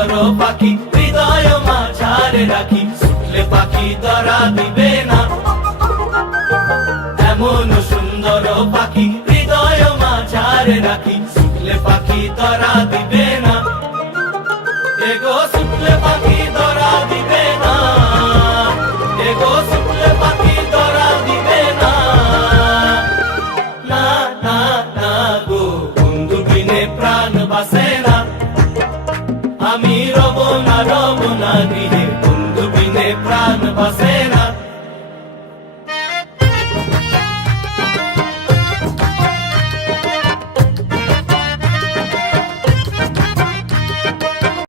সুন্দর পাখি হৃদয় মাঝারে রাখি, ছুটলে পাখি ধরা দিবে না। এমন সুন্দর পাখি হৃদয় মাঝারে রাখি, ছুটলে পাখি ধরা দিবে না। এগো ছুটলে পাখি ধরা দিবে না, এগো ছুটলে পাখি ধরা দিবে না। না না না গো, বন্ধু বিনে প্রাণ বাসে না। আমি রব না গৃহে, বন্ধু বিনে প্রাণ বাসে না।